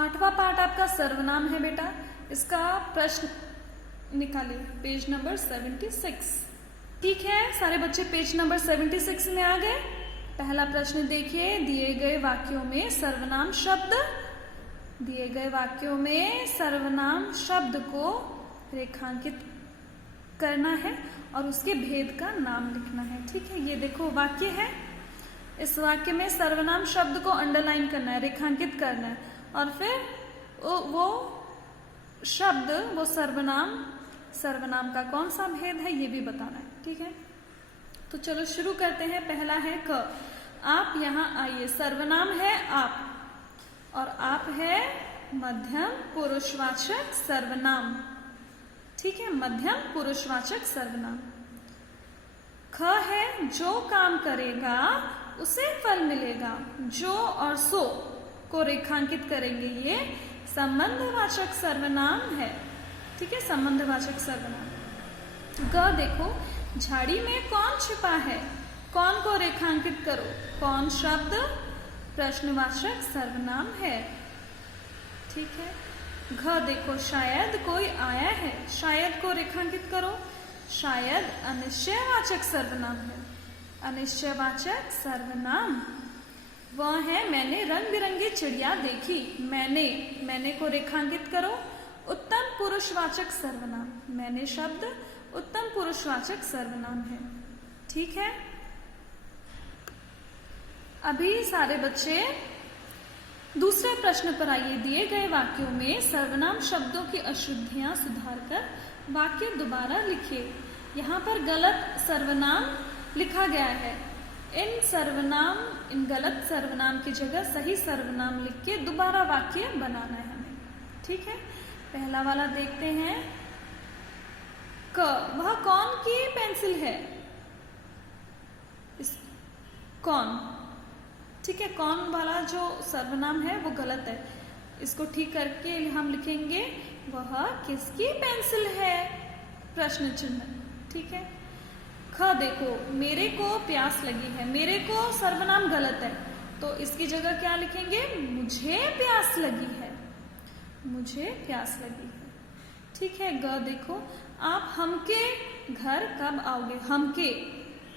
8वां part आपका सर्वनाम है बेटा। इसका प्रश्न निकालिए पेज नंबर 76। ठीक है, सारे बच्चे पेज नंबर 76 में आ गए। पहला प्रश्न देखिए, दिए गए वाक्यों में सर्वनाम शब्द को रेखांकित करना है और उसके भेद का नाम लिखना है। ठीक है, ये देखो वाक्य है। इस वाक्य में सर्वनाम शब्द को अंडरलाइन करना है, रेखांकित करना है और फिर वो शब्द, वो सर्वनाम का कौन सा भेद है ये भी बताना है। ठीक है, तो चलो शुरू करते हैं। पहला है क। आप यहाँ आइए। सर्वनाम है आप और आप है मध्यम पुरुषवाचक सर्वनाम। ठीक है, मध्यम पुरुषवाचक सर्वनाम। ख है जो काम करेगा उसे फल मिलेगा। जो और सो को रेखांकित करेंगे, ये संबंधवाचक सर्वनाम है। ठीक है, संबंधवाचक सर्वनाम। ग देखो, झाड़ी में कौन छिपा है, कौन को रेखांकित करो। कौन शब्द प्रश्नवाचक सर्वनाम है। ठीक है। घ देखो, शायद कोई आया है, शायद को रेखांकित करो। शायद अनिश्चयवाचक सर्वनाम है, अनिश्चयवाचक सर्वनाम। वह है मैंने रंग बिरंगी चिड़िया देखी। मैंने को रेखांकित करो। उत्तम पुरुषवाचक सर्वनाम, मैंने शब्द उत्तम पुरुषवाचक सर्वनाम है। ठीक है, अभी सारे बच्चे दूसरे प्रश्न पर आइए। दिए गए वाक्यों में सर्वनाम शब्दों की अशुद्धियां सुधारकर वाक्य दोबारा लिखिए। यहाँ पर गलत सर्वनाम लिखा गया है। इन गलत सर्वनाम की जगह सही सर्वनाम लिख के दोबारा वाक्य बनाना है हमें। ठीक है, पहला वाला देखते हैं। क, वह कौन की पेंसिल है। कौन, ठीक है, कौन वाला जो सर्वनाम है वो गलत है। इसको ठीक करके हम लिखेंगे वह किसकी पेंसिल है, प्रश्न चिन्ह। ठीक है। ख देखो, मेरे को प्यास लगी है। मेरे को सर्वनाम गलत है, तो इसकी जगह क्या लिखेंगे, मुझे प्यास लगी है। मुझे प्यास लगी है। ठीक है। ग देखो, आप हमके घर कब आओगे। हमके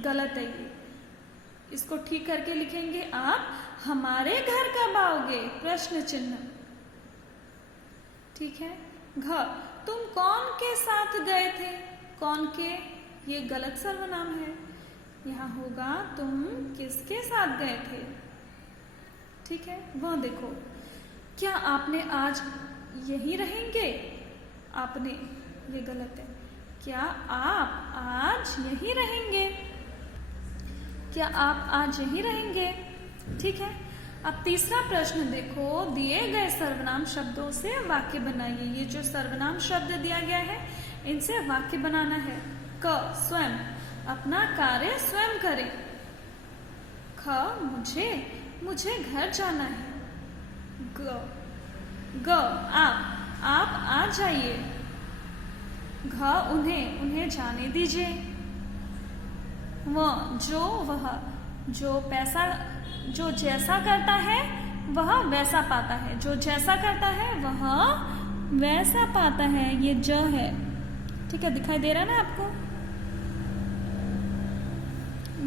गलत है ये, इसको ठीक करके लिखेंगे आप हमारे घर कब आओगे, प्रश्न चिन्ह। ठीक है। घ, तुम कौन के साथ गए थे। कौन के, ये गलत सर्वनाम है। यहाँ होगा तुम किसके साथ गए थे। ठीक है। वह देखो, क्या आपने आज यहीं रहेंगे। आपने, ये गलत है। क्या आप आज यहीं रहेंगे। क्या आप आज यहीं रहेंगे। ठीक है। अब तीसरा प्रश्न देखो, दिए गए सर्वनाम शब्दों से वाक्य बनाइए। ये जो सर्वनाम शब्द दिया गया है इनसे वाक्य बनाना है। क, स्वयं, अपना कार्य स्वयं करें। ख, मुझे घर जाना है। ग, आप आ जाइए। घ, उन्हें जाने दीजिए। वह, जो जैसा करता है वह वैसा पाता है। जो जैसा करता है वह वैसा पाता है, ये ज है। ठीक है, दिखाई दे रहा है ना आपको।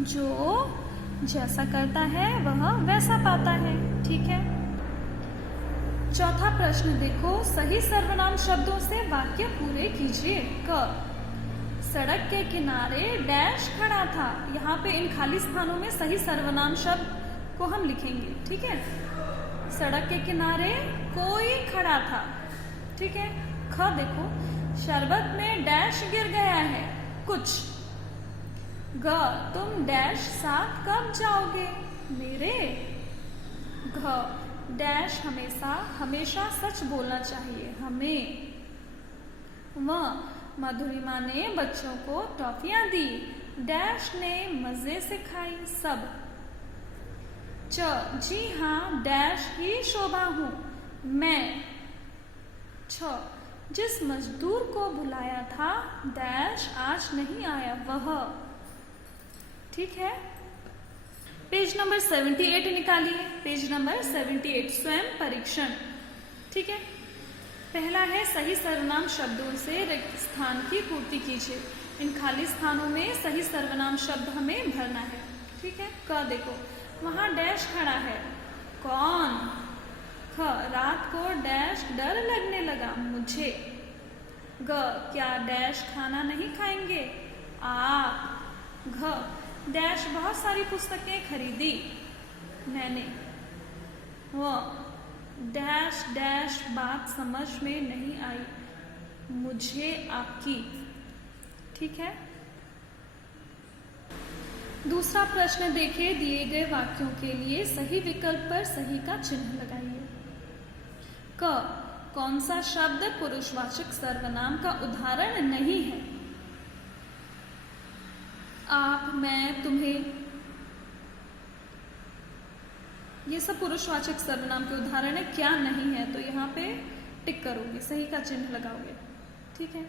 जो जैसा करता है वह वैसा पाता है। ठीक है। चौथा प्रश्न देखो, सही सर्वनाम शब्दों से वाक्य पूरे कीजिए। क, सड़क के किनारे डैश खड़ा था। यहाँ पे इन खाली स्थानों में सही सर्वनाम शब्द को हम लिखेंगे। ठीक है। सड़क के किनारे कोई खड़ा था। ठीक है। ख देखो, शरबत में डैश गिर गया है, कुछ। ग, तुम डैश साथ कब जाओगे, मेरे। घ, डैश हमेशा सच बोलना चाहिए, हमें। व, मधुरिमा ने बच्चों को टॉफियां दी। डैश ने मजे से खाई, सब। च, जी हाँ डैश ही शोभा हूं, मैं। छ, जिस मजदूर को बुलाया था डैश आज नहीं आया, वह। ठीक है। पेज नंबर 78 निकालिए। पेज नंबर 78, स्वयं परीक्षण। ठीक है। पहला है सही सर्वनाम शब्दों से रिक्त स्थान की पूर्ति कीजिए। इन खाली स्थानों में सही सर्वनाम शब्द हमें भरना है। ठीक है। क देखो, वहां डैश खड़ा है, कौन। ख, रात को डैश डर लगने लगा मुझे। ग, क्या डैश खाना नहीं खाएंगे आप। घ, डैश बहुत सारी पुस्तकें खरीदी मैंने। व, डैश डैश बात समझ में नहीं आई मुझे आपकी। ठीक है। दूसरा प्रश्न देखिए, दिए गए वाक्यों के लिए सही विकल्प पर सही का चिन्ह लगाइए। क, कौन सा शब्द पुरुषवाचक सर्वनाम का उदाहरण नहीं है। आप, मैं, तुम्हें, ये सब पुरुषवाचक सर्वनाम के उदाहरण है। क्या नहीं है, तो यहाँ पे टिक करोगे, सही का चिन्ह लगाओगे। ठीक है।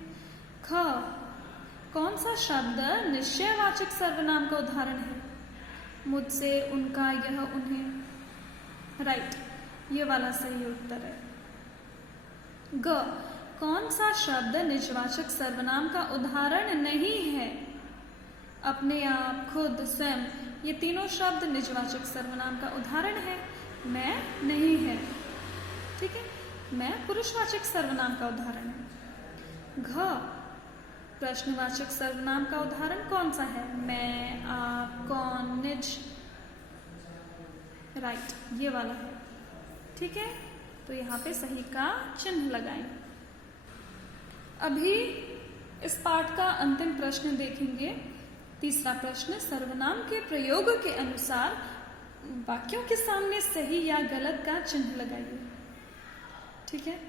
ख, कौन सा शब्द निश्चयवाचक सर्वनाम का उदाहरण है। मुझसे, उनका, यह, उन्हें। राइट, ये वाला सही उत्तर है। ग, कौन सा शब्द निजवाचक सर्वनाम का उदाहरण नहीं है। अपने आप, खुद, स्वयं, ये तीनों शब्द निजवाचक सर्वनाम का उदाहरण है। मैं, नहीं है। ठीक है। मैं पुरुषवाचक सर्वनाम का उदाहरण है। घ, प्रश्नवाचक सर्वनाम का उदाहरण कौन सा है। मैं, आप, कौन, निज। राइट, ये वाला है। ठीक है। तो यहाँ पे सही का चिन्ह लगाएं। अभी इस पाठ का अंतिम प्रश्न देखेंगे। तीसरा प्रश्न, सर्वनाम के प्रयोग के अनुसार वाक्यों के सामने सही या गलत का चिन्ह लगाइए। ठीक है।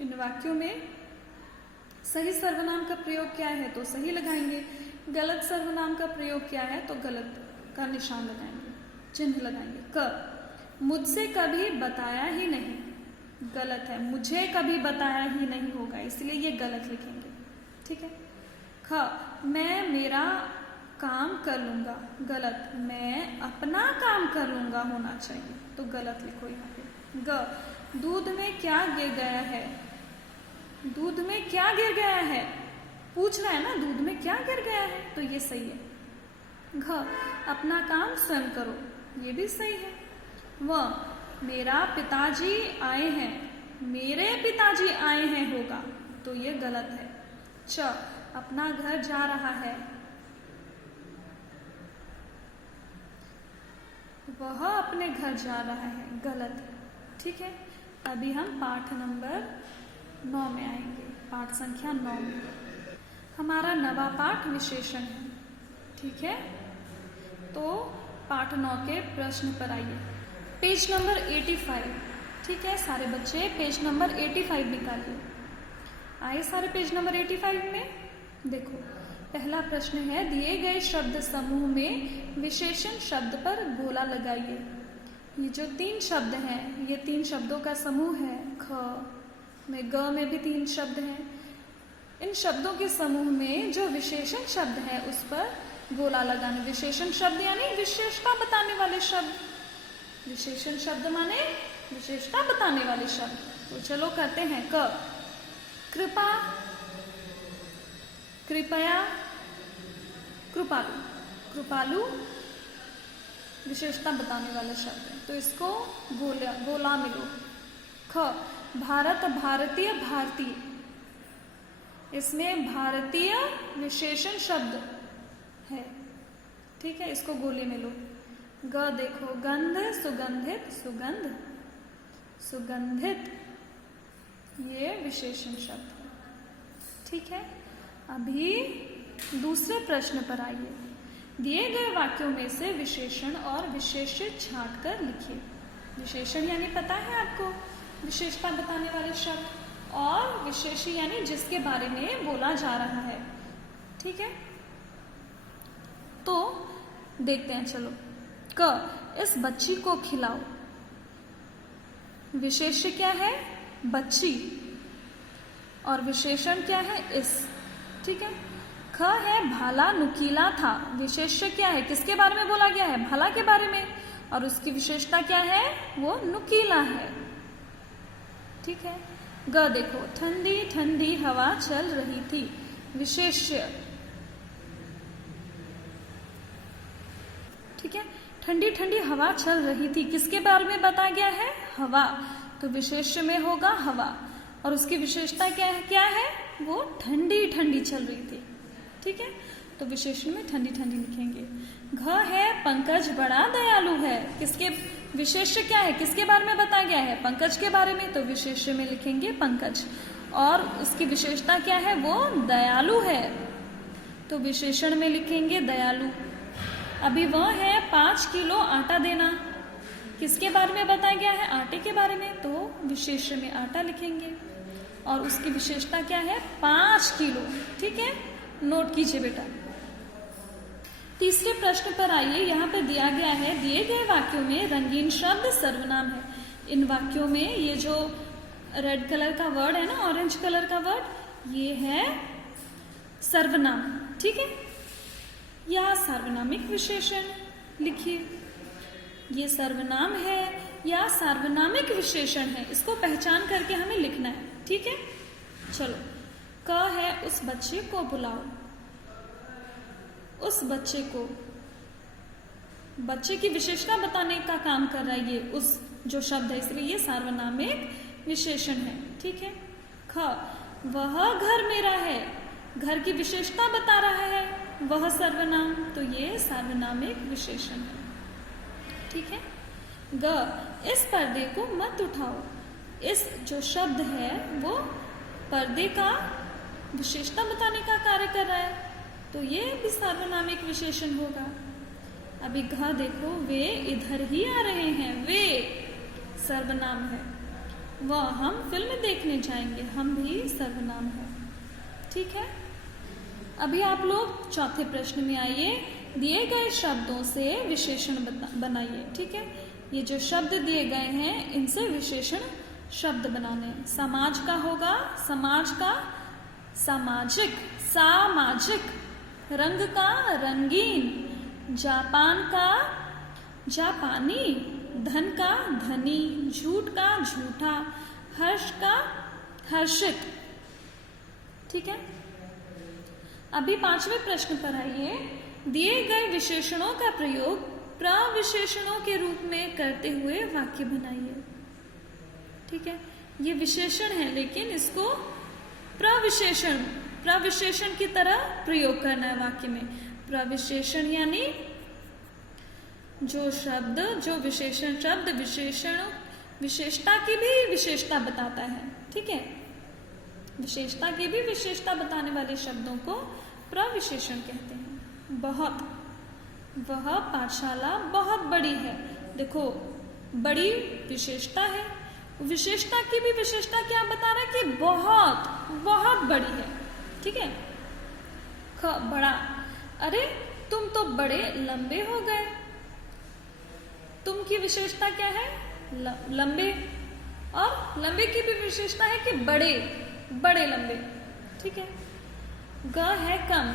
इन वाक्यों में सही सर्वनाम का प्रयोग क्या है तो सही लगाएंगे, गलत सर्वनाम का प्रयोग क्या है तो गलत का निशान लगाएंगे, चिन्ह लगाएंगे। क, मुझसे कभी बताया ही नहीं, गलत है। मुझे कभी बताया ही नहीं होगा, इसलिए ये गलत लिखेंगे। ठीक है। ख, मैं मेरा काम कर लूंगा, गलत। मैं अपना काम कर लूंगा होना चाहिए, तो गलत लिखो यहाँ पे। ग, दूध में क्या गिर गया है। दूध में क्या गिर गया है, पूछ रहा है ना, दूध में क्या गिर गया है, तो ये सही है। घ, अपना काम स्वयं करो, ये भी सही है। व, मेरा पिताजी आए हैं, मेरे पिताजी आए हैं होगा, तो ये गलत है। च, अपना घर जा रहा है, वह अपने घर जा रहा है, गलत है। ठीक है। अभी हम पाठ नंबर 9 में आएंगे, पाठ संख्या 9 में। हमारा नवा पाठ विशेषण है। ठीक है। तो पाठ 9 के प्रश्न पर आइए। Page number 85। ठीक है, सारे बच्चे पेज नंबर 85 निकालिए। आए सारे पेज नंबर 85 में। देखो, पहला प्रश्न है, दिए गए शब्द समूह में विशेषण शब्द पर गोला लगाइए। ये जो 3 शब्द हैं, ये 3 शब्दों का समूह है। ख में, ग में भी 3 शब्द हैं। इन शब्दों के समूह में जो विशेषण शब्द है उस पर गोला लगाना। विशेषण शब्द यानी विशेषता बताने वाले शब्द। विशेषण शब्द माने विशेषता बताने वाले शब्द। तो चलो करते हैं। क, कृपा, कृपया, कृपालु। कृपालु विशेषता बताने वाले शब्द है, तो इसको गोला में लो। ख, भारत, भारतीय, भारतीय। इसमें भारतीय विशेषण शब्द है। ठीक है, इसको गोले में लो। ग, देखो, गंध, सुगंधित, सुगंध, सुगंधित, ये विशेषण शब्द है। ठीक है। अभी दूसरे प्रश्न पर आइए। दिए गए वाक्यों में से विशेषण और विशेषित छांट कर लिखिए। विशेषण यानी पता है आपको, विशेषता बताने वाले शब्द, और विशेषी यानी जिसके बारे में बोला जा रहा है। ठीक है। तो देखते हैं, चलो। क, इस बच्ची को खिलाओ। विशेष्य क्या है, बच्ची, और विशेषण क्या है, इस। ठीक है। ख है, भाला नुकीला था। विशेष्य क्या है, किसके बारे में बोला गया है, भाला के बारे में, और उसकी विशेषता क्या है, वो नुकीला है। ठीक है। ग देखो, ठंडी ठंडी हवा चल रही थी, विशेष्य, ठीक है। ठंडी ठंडी हवा चल रही थी, किसके बारे में बताया गया है? हवा, तो विशेष्य में होगा हवा, और उसकी विशेषता क्या है? वो ठंडी ठंडी चल रही थी, ठीक है। तो विशेषण में ठंडी ठंडी लिखेंगे। घ है, पंकज बड़ा दयालु है, किसके विशेष्य क्या है? किसके बारे में बताया गया है? पंकज के बारे में, तो विशेष्य में लिखेंगे पंकज, और उसकी विशेषता क्या है? वो दयालु है, तो विशेषण में लिखेंगे दयालु। अभी वह है 5 किलो आटा देना, किसके बारे में बताया गया है? आटे के बारे में, तो विशेष्य में आटा लिखेंगे, और उसकी विशेषता क्या है? 5 किलो, ठीक है। नोट कीजिए बेटा। तीसरे प्रश्न पर आइए, यहाँ पे दिया गया है, दिए गए वाक्यों में रंगीन शब्द सर्वनाम है। इन वाक्यों में ये जो रेड कलर का वर्ड है ना, ऑरेंज कलर का वर्ड, ये है सर्वनाम, ठीक है। या सार्वनामिक विशेषण लिखिए, ये सर्वनाम है या सार्वनामिक विशेषण है, इसको पहचान करके हमें लिखना है, ठीक है। चलो, क है, उस बच्चे को बुलाओ, उस बच्चे को, बच्चे की विशेषता बताने का काम कर रहा है ये उस जो शब्द है, इसलिए ये सार्वनामिक विशेषण है, ठीक है। ख, वह घर मेरा है, घर की विशेषता बता रहा है, वह सर्वनाम, तो ये सार्वनामिक विशेषण है, ठीक है। ग, इस पर्दे को मत उठाओ, इस जो शब्द है वो पर्दे का विशेषता बताने का कार्य कर रहा है, तो ये भी सार्वनामिक विशेषण होगा। अभी घ देखो, वे इधर ही आ रहे हैं, वे सर्वनाम है। वह, हम फिल्म देखने जाएंगे, हम भी सर्वनाम है, ठीक है। अभी आप लोग चौथे प्रश्न में आइए, दिए गए शब्दों से विशेषण बनाइए, ठीक है। ये जो शब्द दिए गए हैं इनसे विशेषण शब्द बनाने हैं। समाज का होगा, समाज का सामाजिक, सामाजिक। रंग का रंगीन, जापान का जापानी, धन का धनी, झूठ का झूठा, हर्ष का हर्षित, ठीक है। अभी पांचवें प्रश्न पर आइए, दिए गए विशेषणों का प्रयोग प्रविशेषणों के रूप में करते हुए वाक्य बनाइए, ठीक है। ये विशेषण है लेकिन इसको प्रविशेषण की तरह प्रयोग करना है वाक्य में। प्रविशेषण यानी जो शब्द, जो विशेषण शब्द विशेषण विशेषता की भी विशेषता बताता है, ठीक है। विशेषता की भी विशेषता बताने वाले शब्दों को प्रविशेषण कहते हैं। बहुत, वह पाठशाला बहुत बड़ी है, देखो बड़ी विशेषता है, विशेषता की भी विशेषता क्या बता रहा है कि बहुत बहुत बड़ी है, ठीक है। ख, बड़ा, अरे तुम तो बड़े लंबे हो गए, तुम की विशेषता क्या है? लंबे, और लंबे की भी विशेषता है कि बड़े बड़े लंबे, ठीक है। ग है कम,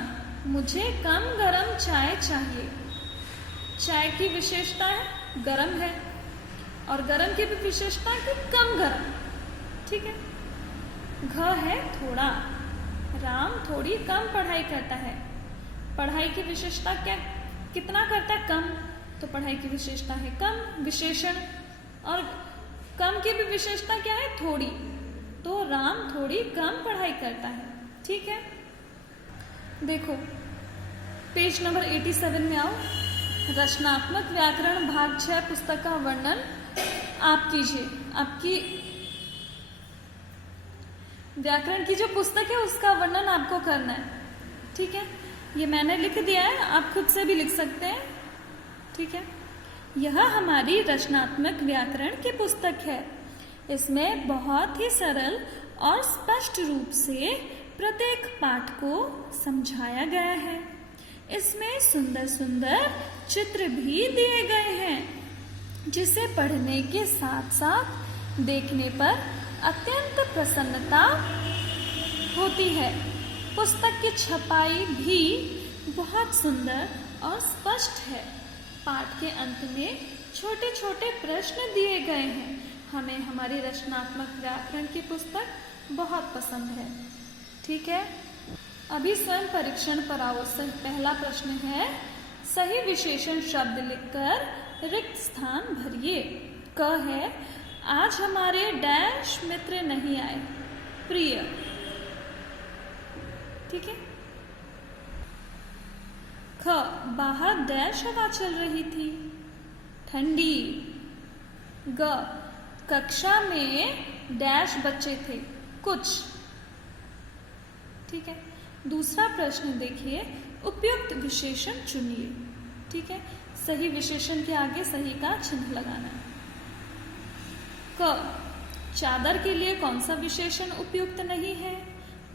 मुझे कम गरम चाय चाहिए, चाय की विशेषता है गरम है, और गरम की भी विशेषता है कि कम गरम, ठीक है। घ है थोड़ा, राम थोड़ी कम पढ़ाई करता है, पढ़ाई की विशेषता क्या, कितना करता है? कम, तो पढ़ाई की विशेषता है कम, विशेषण, और कम की भी विशेषता क्या है? थोड़ी, तो राम थोड़ी कम पढ़ाई करता है, ठीक है। देखो पेज नंबर 87 में आओ, रचनात्मक व्याकरण भाग 6 पुस्तक का वर्णन आप कीजिए। आपकी व्याकरण की जो पुस्तक है उसका वर्णन आपको करना है, ठीक है। ये मैंने लिख दिया है, आप खुद से भी लिख सकते हैं, ठीक है। यह हमारी रचनात्मक व्याकरण की पुस्तक है। इसमें बहुत ही सरल और स्पष्ट रूप से प्रत्येक पाठ को समझाया गया है। इसमें सुंदर सुंदर चित्र भी दिए गए हैं, जिसे पढ़ने के साथ साथ देखने पर अत्यंत प्रसन्नता होती है। पुस्तक की छपाई भी बहुत सुंदर और स्पष्ट है। पाठ के अंत में छोटे छोटे प्रश्न दिए गए हैं। हमें हमारी रचनात्मक व्याकरण की पुस्तक बहुत पसंद है। ठीक है, अभी स्वयं परीक्षण पर आओ। पहला प्रश्न है, सही विशेषण शब्द लिखकर रिक्त स्थान भरिए। क है, आज हमारे डैश मित्र नहीं आए, प्रिय। ठीक है। ख, बाहर डैश हवा चल रही थी, ठंडी। ग, कक्षा में डैश बच्चे थे, कुछ। ठीक है। दूसरा प्रश्न देखिए, उपयुक्त विशेषण चुनिए। ठीक है, सही विशेषण के आगे सही का चिन्ह लगाना है। क, चादर के लिए कौन सा विशेषण उपयुक्त नहीं है?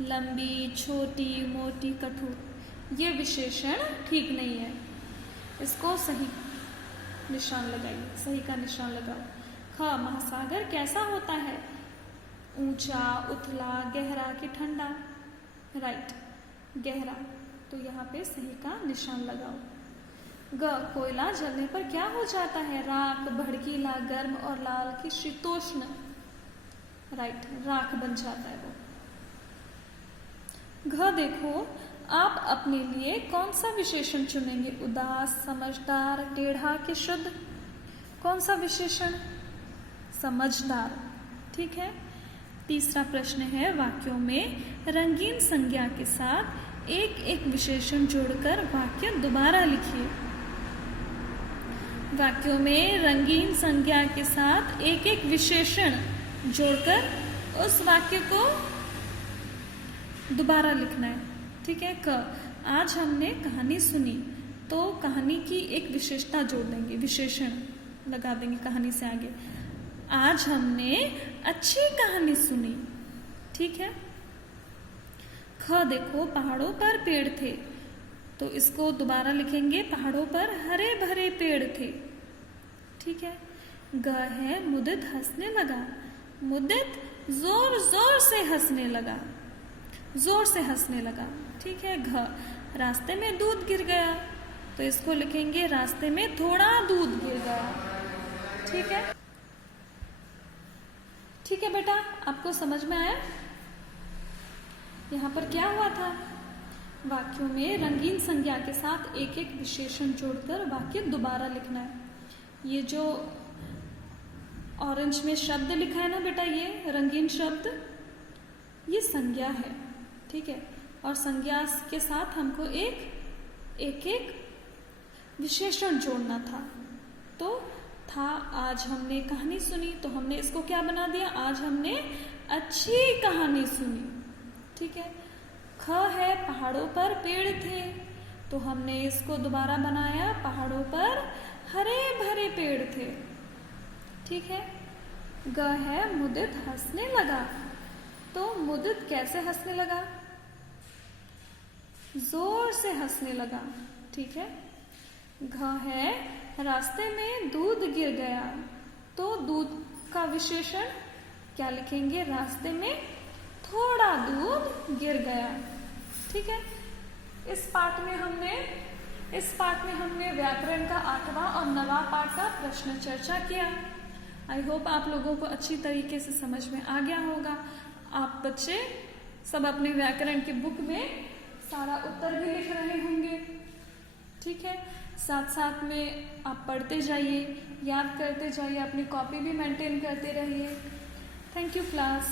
लंबी, छोटी, मोटी, कठोर। ये विशेषण ठीक नहीं है, इसको सही निशान लगाइए, सही का निशान लगाओ। ख, महासागर कैसा होता है? ऊंचा, उथला, गहरा कि ठंडा? राइट, गहरा, तो यहाँ पे सही का निशान लगाओ। ग, कोयला जलने पर क्या हो जाता है? राख, भड़कीला, गर्म और लाल कि शीतोष्ण? राइट, राख बन जाता है वो। घ, देखो आप अपने लिए कौन सा विशेषण चुनेंगे? उदास, समझदार, टेढ़ा कि शुद्ध? कौन सा विशेषण? समझदार। ठीक है। तीसरा प्रश्न है, वाक्यों में रंगीन संज्ञा के साथ एक एक विशेषण जोड़कर वाक्य दोबारा लिखिए। वाक्यों में रंगीन संज्ञा के साथ एक एक विशेषण जोड़कर उस वाक्य को दोबारा लिखना है। ठीक है। क, आज हमने कहानी सुनी, तो कहानी की एक विशेषता जोड़ देंगे, विशेषण लगा देंगे कहानी से आगे। आज हमने अच्छी कहानी सुनी। ठीक है। ख, देखो पहाड़ों पर पेड़ थे, तो इसको दोबारा लिखेंगे, पहाड़ों पर हरे भरे पेड़ थे। ठीक है। ग है, मुदित हंसने लगा। मुदित जोर जोर से हंसने लगा, जोर से हंसने लगा। ठीक है। घ, रास्ते में दूध गिर गया, तो इसको लिखेंगे, रास्ते में थोड़ा दूध गिर गया। ठीक है। ठीक है बेटा, आपको समझ में आया? यहाँ पर क्या हुआ था? वाक्यों में रंगीन संज्ञा के साथ एक एक विशेषण जोड़कर वाक्य दोबारा लिखना है। ये जो ऑरेंज में शब्द लिखा है ना बेटा, ये रंगीन शब्द, ये संज्ञा है। ठीक है। और संज्ञा के साथ हमको एक एक विशेषण जोड़ना था। तो था, आज हमने कहानी सुनी, तो हमने इसको क्या बना दिया? आज हमने अच्छी कहानी सुनी। ठीक है। ख है, पहाड़ों पर पेड़ थे, तो हमने इसको दोबारा बनाया, पहाड़ों पर हरे भरे पेड़ थे। ठीक है। ग है, मुदित हंसने लगा, तो मुदित कैसे हंसने लगा? जोर से हंसने लगा। ठीक है। घ है, रास्ते में दूध गिर गया, तो दूध का विशेषण क्या लिखेंगे? रास्ते में थोड़ा दूध गिर गया। ठीक है। इस पाठ में हमने व्याकरण का 8वां और 9वां पाठ का प्रश्न चर्चा किया। आई होप आप लोगों को अच्छी तरीके से समझ में आ गया होगा। आप बच्चे सब अपने व्याकरण की बुक में सारा उत्तर भी लिख रहे होंगे। ठीक है। साथ साथ में आप पढ़ते जाइए, याद करते जाइए, अपनी कॉपी भी मेंटेन करते रहिए। Thank you class.